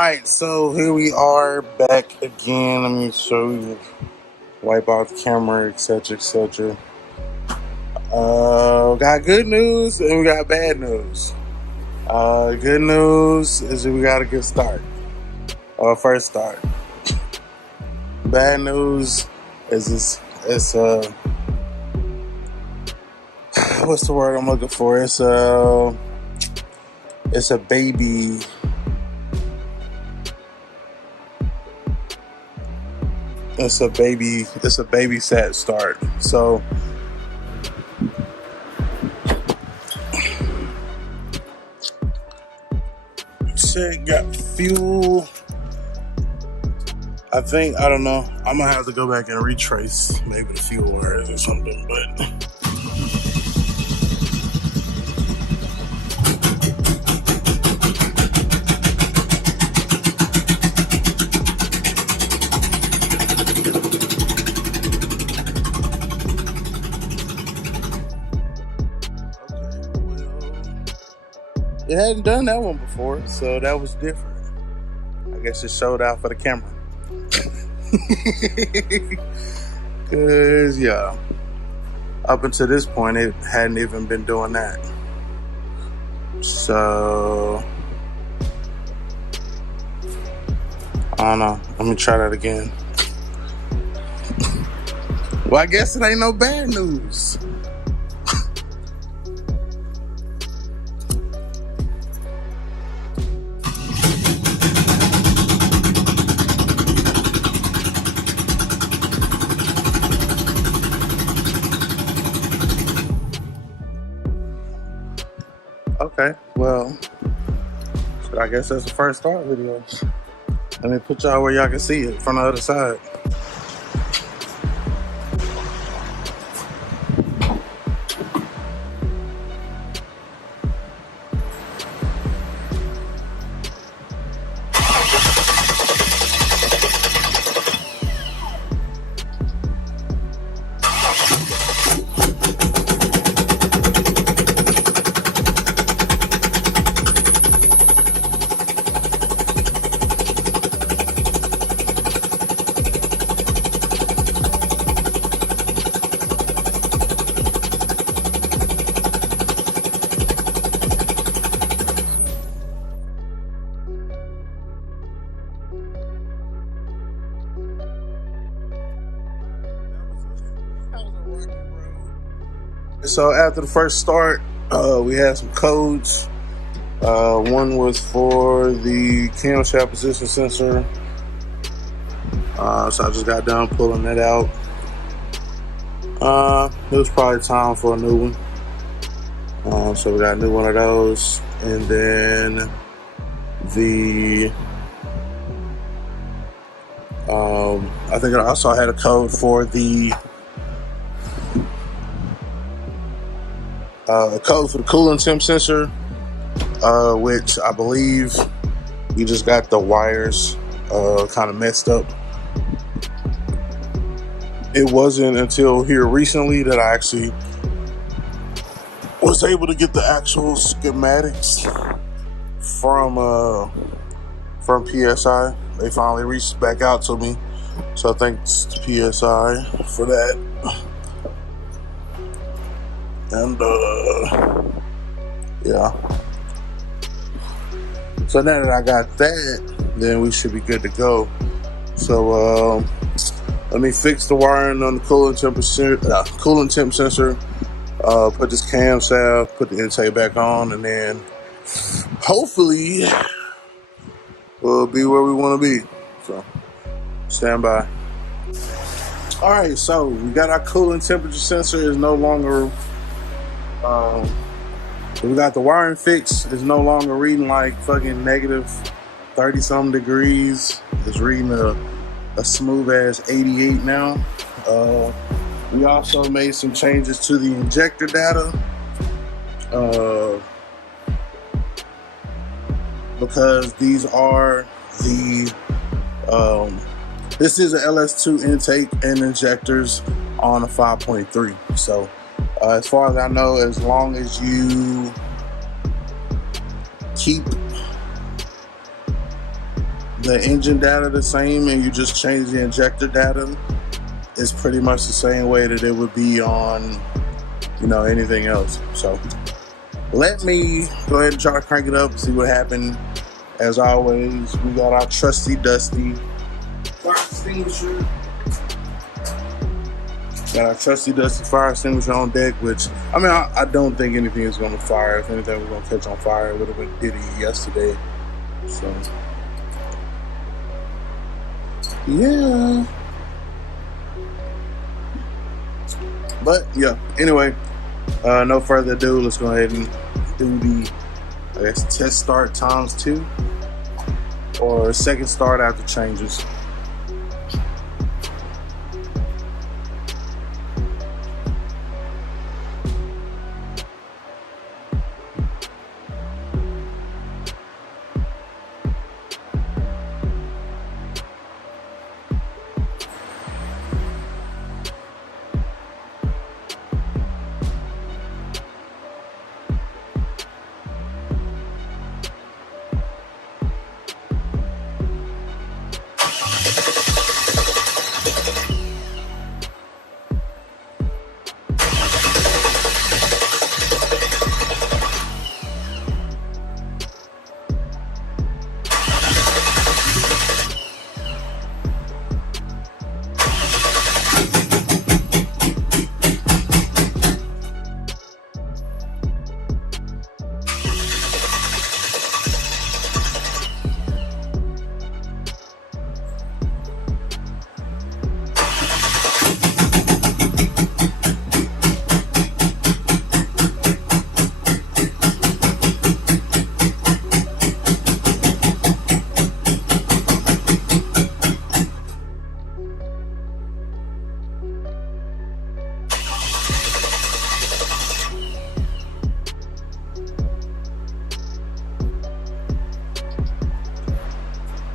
Alright, so here we are back again. Let me show you, wipe out the camera, etc, etc. Got good news and we got bad news. Good news is that we got a good start. First start. Bad news is it's what's the word I'm looking for? It's a baby. It's a babysat start. So shit got fuel. I don't know. I'm gonna have to go back and retrace maybe the fuel wires or something, but it hadn't done that one before, so that was different. I guess it showed out for the camera. Cause yeah, up until this point it hadn't even been doing that. So I don't know. Let me try that again. Well, I guess it ain't no bad news. Okay, well, I guess that's the first start video. Let me put y'all where y'all can see it from the other side. So after the first start, we had some codes. One was for the camshaft position sensor. So I just got done pulling that out. It was probably time for a new one. So we got a new one of those. And then the I think I also had a code for the code for the cooling temp sensor, which I believe we just got the wires kind of messed up. It wasn't until here recently that I actually was able to get the actual schematics from PSI. They finally reached back out to me, so thanks to PSI for that. And yeah, so now that I got that, then we should be good to go. So let me fix the wiring on the coolant temp sensor, put this camshaft, put the intake back on, and then hopefully we'll be where we want to be. So stand by. All right, so we got our coolant temperature sensor is no longer we got the wiring fixed. It's no longer reading like fucking negative 30-something degrees. It's reading a smooth ass 88 now. We also made some changes to the injector data because these are the this is an LS2 intake and injectors on a 5.3. So as far as I know, as long as you keep the engine data the same and you just change the injector data, it's pretty much the same way that it would be on, you know, anything else. So let me go ahead and try to crank it up and see what happened. As always, we got our trusty dusty fire extinguisher. Got our trusty dusty fire extinguisher on deck, which, I mean, I don't think anything is going to fire. If anything was going to catch on fire, it would have been Diddy yesterday. So, yeah. But, yeah, anyway, no further ado, let's go ahead and do the, I guess, test start times 2 or second start after changes.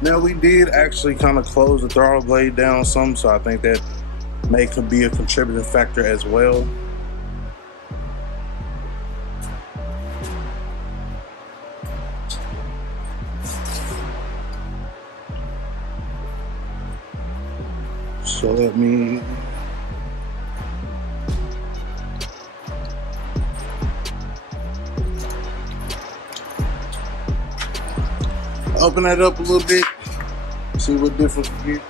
Now, we did actually kind of close the throttle blade down some, so I think that could be a contributing factor as well. So let me open that up a little bit, see what difference we get.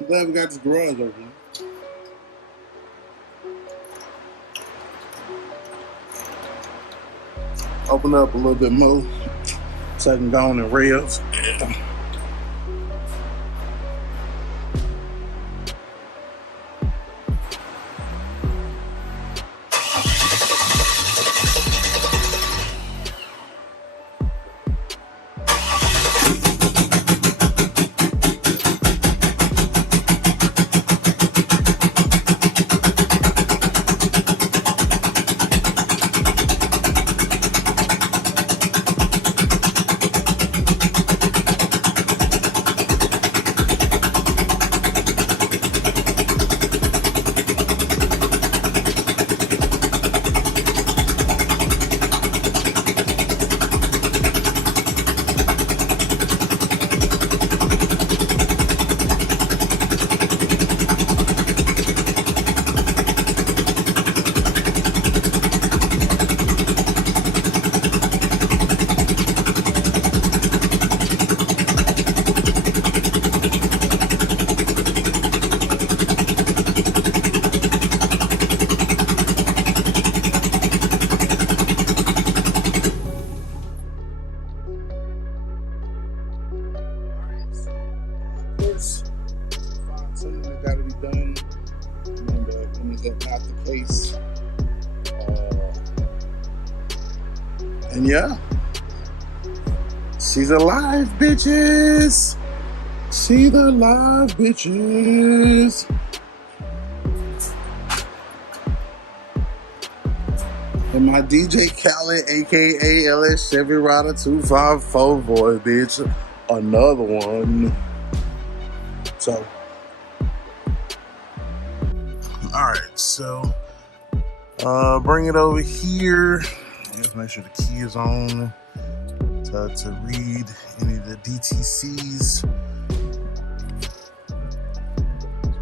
I'm glad we got this garage open. Open up a little bit more so I can go on and rails. Something that got to be done. And when is that not the case? And yeah, She's alive, bitches. She's alive, bitches. And my DJ Khaled, aka LS Chevy Rider 254 voice, bitch. Another one. So, alright, so bring it over here. Just make sure the key is on to read any of the DTCs. So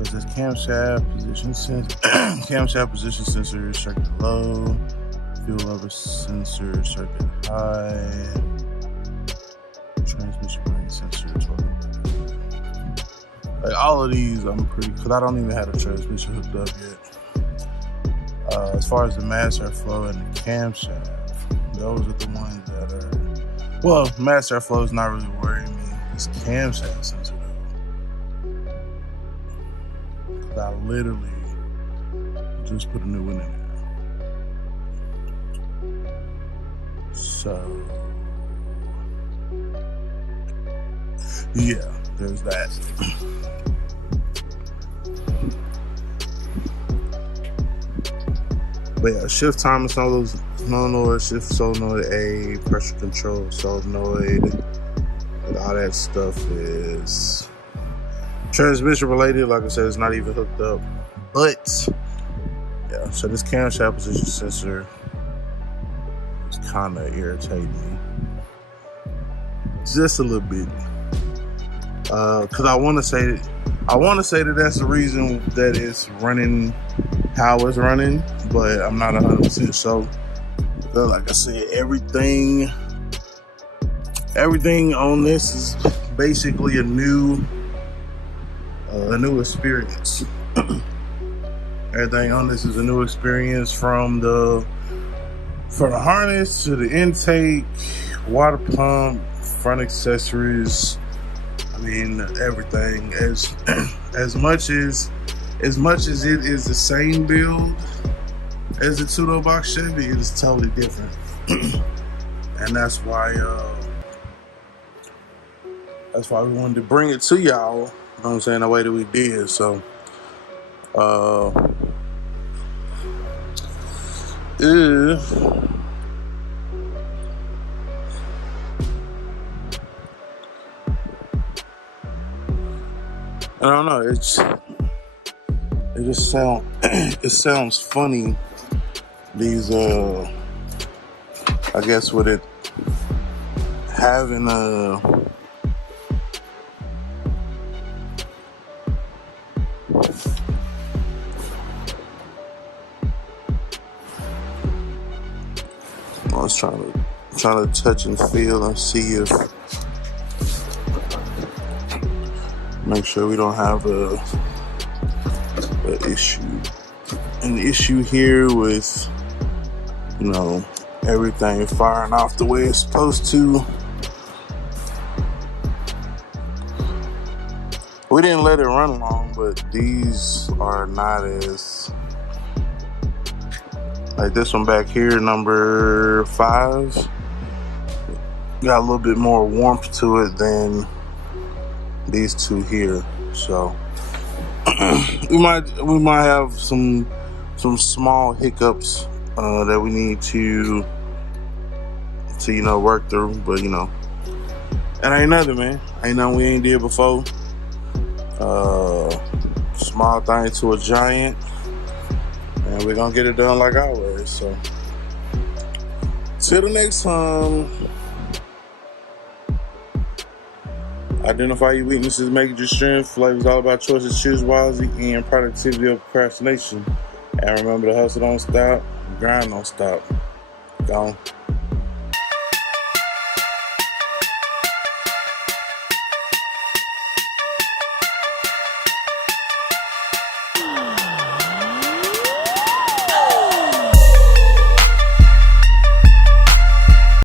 it says camshaft position sensor, camshaft position sensor circuit low, fuel level sensor circuit high, transmission brain sensor 12. Like all of these, I'm pretty, because I don't even have the transmission hooked up yet. As far as the mass airflow and the camshaft, those are the ones that are, well, mass airflow is not really worrying me. It's camshaft sensor though. Because I literally just put a new one in there. So, yeah, there's that. But yeah, shift time is solenoid, shift solenoid A, pressure control solenoid, and all that stuff is transmission related. Like I said, it's not even hooked up. But yeah, so this camshaft position sensor is kind of irritating me just a little bit. Because I want to say that that's the reason that it's running how it's running, but I'm not 100% sure. So like I said, everything on this is basically a new experience. Everything on this is a new experience, from the harness to the intake, water pump, front accessories. I mean, everything. As much as it is the same build as the two-door box Chevy, it is totally different. And that's why we wanted to bring it to y'all. You know what I'm saying? The way that we did. So I don't know, it sounds funny, these I guess with it having I was trying to touch and feel and see if, make sure we don't have an issue here with, you know, everything firing off the way it's supposed to. We didn't let it run long, but these are not as, like this one back here, number 5, got a little bit more warmth to it than these two here. So we might have some small hiccups that we need to work through, but it ain't nothing, man. Ain't nothing we ain't did before. Small thing to a giant, and we're gonna get it done like always. So till the next time, identify your weaknesses, make it your strength. Life is all about choices. Choose wisely and productivity over procrastination. And remember, the hustle don't stop, the grind don't stop. Gone.